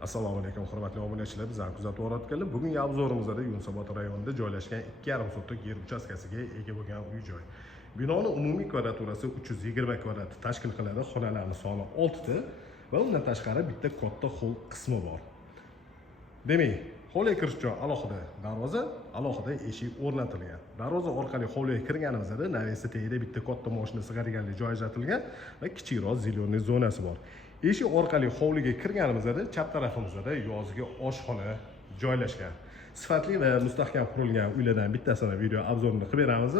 Assalomu alaykum hurmatli obunachilar, bizlarni kuzatib borayotganlar. Bugungi obzorimizda Yunusobod rayonida joylashgan 2,5 sotix yer uchastkasiga ega bo'lgan uy-joy. Binoning umumiy kvadraturasi 320 kvadrat tashkil qiladi. Xonalarning soni 6 ta va undan tashqari bitta katta hol qismi bor. Demak, hovliga kirish uchun alohida darvoza, alohida eshik o'rnatilgan. Darvoza orqali hovliga kirganimizda navesi tagida bitta katta mashina sig'adiganlik joy ajratilgan va kichikroq ziloniy zonasi bor. Eshik orqali hovliga kirganimizda chap tarafimizda yozgi oshxona joylashgan. Sifatli va mustahkam qurilgan uylardan bittasini video obzorini qilib beramiz.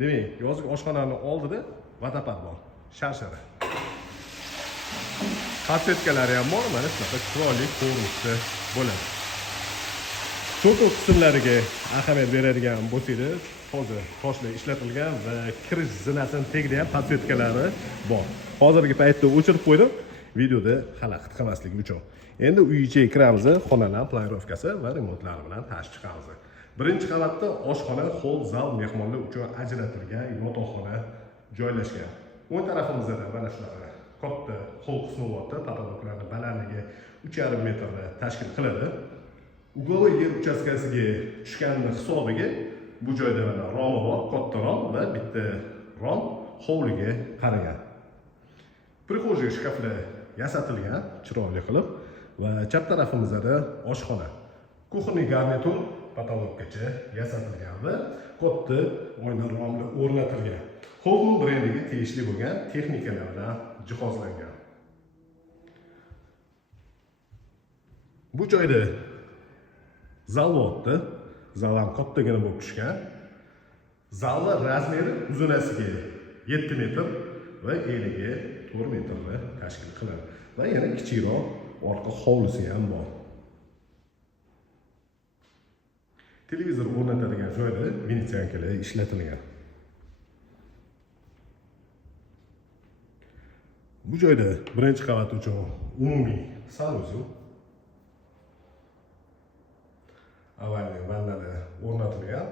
Demak, yozgi oshxonaning oldida vodopad bor. Sharshara. Podsetkalari ham bor, mana shunaqa chiroyli ko'rinishda bo'ladi. Cho'toq qismlariga ahamiyat beradigan bo'lsangiz, hozir toshlar ishlatilgan va kirish zinasini tagida ham podsetkalari bor. Hozirgi paytda o'chirib qo'ydim. Videoda xalaqit qilmaslik uchun. Endi uy ichiga kiramiz, xonalar planirovkasi va remontlari bilan tanishib chiqamiz. Birinchi qavatda oshxona, hol, zal, mehmonlar uchun ajratilgan yotoqxona joylashgan. O'ng tarafimizda mana shunaqa katta hol qismi bor, patologlarning balandligi 3,5 metrni tashkil qiladi. Uglovoy yer uchastkasiga tushganning hisobiga bu joyda mana romi bor, katta rom va bitta rom hovliga qaragan. Prixo'jiy shkaflar yasatilgan chiroyli qilib va chap tarafimizda oshxona. Kuxonniy garnitur patologgacha yasatilgan va katta oyna romlar o'rnatilgan. Hovli brendiga tegishli bo'lgan texnikalar bilan jihozlangan. Bu joyda zal bordi. Zal ham kattagina bo'lib tushgan. Zalning razmeri uzunasiga 7 metr va eniga 4 metrni tashkil qiladi. Va yana kichikroq orqa hovlisi ham bor. Televizor o'rnatadigan joyda ventsiyankalar ishlatilgan. Bu joyda birinchi qavat uchun umumiy sanuzel, avvalgi vannalar o'rnatilgan.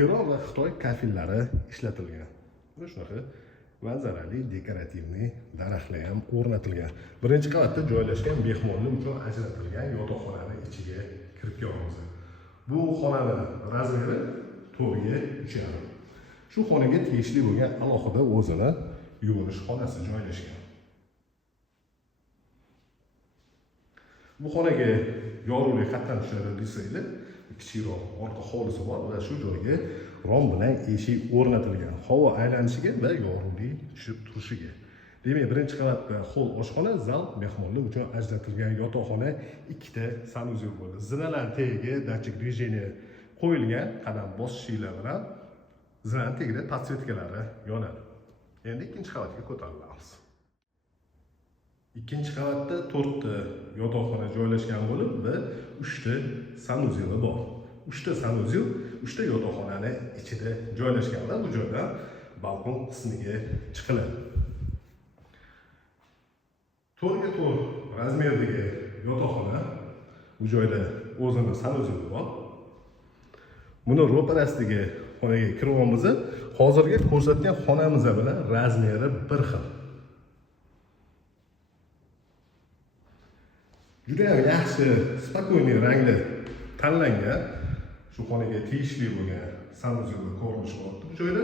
Eron va Xitoy kafillari ishlatilgan. Mana shunaqa manzarali dekorativniy daraxtlar ham o'rnatilgan. Birinchi qavatda joylashgan mehmonlar uchun ajratilgan yotoqxonaning ichiga kirib kelamiz. Bu xonaning razmeri 4 ga 3,5. Shu xonaga tegishli bo'lgan alohida o'zini yuvinish xonasi joylashgan. Bu xonaga yorug'lik qatdan tushadi desanglar, kichikroq orqa hovlisi bor va shu joyga rom bilan eshik o'rnatilgan. Havo aylanishiga va yorug'lik tushib turishiga. Demak, birinchi qavatda hol oshxona, zal, mehmonlar uchun ajratilgan yotoqxona, ikkita sanuzel bo'ldi. Zinalar tagiga datchik движения qo'yilgan, qadam bosishlar bilan zinalar tagida podsetkalari yonadi. Endi ikkinchi qavatga ko'tarilamiz. Ikkinchi qavatda 4 ta yotoqxona joylashgan bo'lib va 3 ta sanuzeli bor. 3 ta sanuzel, 3 ta yotoqxonaning ichida joylashgan va bu joydan balkon qismiga chiqiladi. 4 ga 4 razmerdagi yotoqxona, bu joyda o'zining sanuzeli bor. Buni ro'parasidagi xonaga kiryapmiz. Hozirgi ko'rsatgan xonamiz bilan razmeri bir xil. Juda ham yaxshi, spokойный ranglar tanlangan. Shu xonaga tegishli bo'lgan sanuzelda ko'rinish bor bu joyda.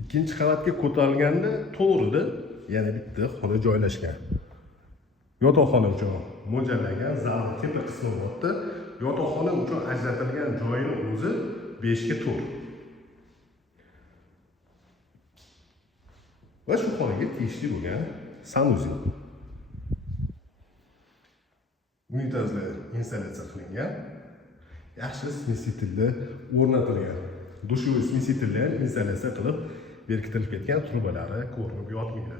Ikkinchi qavatga ko'tarilganda to'g'rida yana bitta xona joylashgan. Yotoqxona uchun mo'ljallangan zal tepa qismi bordi. Yotoqxona uchun ajratilgan joyining o'zi 5 ga 4. Va shu xonaga tegishli bo'lgan sanuzel. Unitazlar installyatsiya qilingan. Yaxshi smesitillar o'rnatilgan. Dushovoy smesitillar installyatsiya qilib berkitilib ketgan trubalari ko'rinib yotmaydi.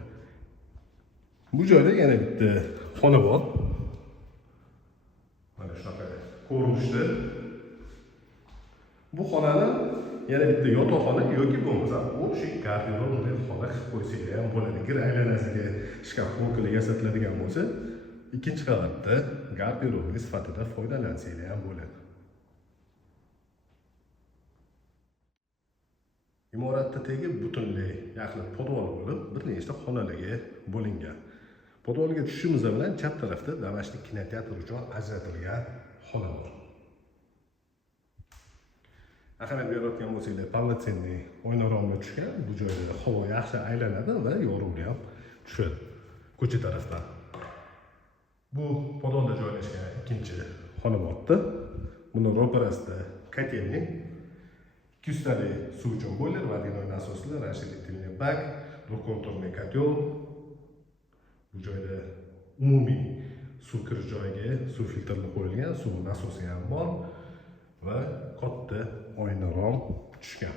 Bu joyda yana bitta xona bor. Mana shunaqa ko'rinishda. Bu xonani yana bitta yotoqxona yoki bo'lmasa общий garderob bunday xona qilib qo'ysangiz ham bo'ladi. Gir aylanasiga shkaf bo'lkalar yasatiladigan bo'lsa, ikkinchi qavatda garderobni sifatida foydalansangiz ham bo'ladi. Imoratning tegi butunlay yaxlit podval bo'lib, bir nechta xonalarga bo'lingan. Podvalga tushishimiz bilan chap tarafda Damashlik kinoteatri uchun ajratilgan xona bor. Ahamiyat berayotgan bo'lsanglar, полноценный o'yinlarga tushgan. Bu joyda havo yaxshi aylanadi va yorug'lik ham tushadi ko'cha tarafdan. Bu podvalda joylashgan ikkinchi xona bo'ldi. Buni ro'parasida kotelning 200 talik suv uchun boiler, водяной насосlar, расширительный bak, двухконтурный котел. Bu joyda umumiy suv kirish joyiga suv filtrli qo'yilgan, suv nasosi ham bor va katta oynarom tushgan.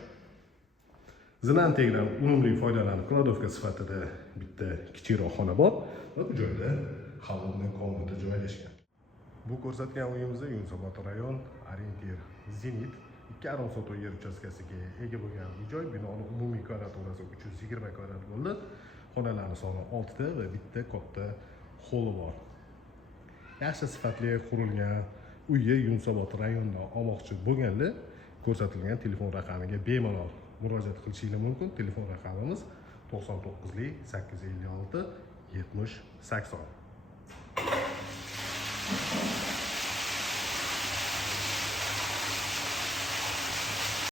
Zinantekdan unumli foydalanib kladovka sifatida bitta kichikroq xona bor va bu joyda холодный komnata joylashgan. Bu ko'rsatgan uyimizda Yunusobod rayon Orientir Zenit 2,5 sotix yer uchastkasiga ega bo'lgan uy-joy. Binoning umumiy kvadraturasi 320 kvadrat bo'ldi. Xonalarning soni 6 ta va bitta katta holi bor. Yaxshi sifatli qurilgan uyga Yunusobod rayonidan olmoqchi bo'lganlar ko'rsatilgan telefon raqamiga bemalol murojaat qilishingiz mumkin. Telefon raqamimiz 99 856 70 80.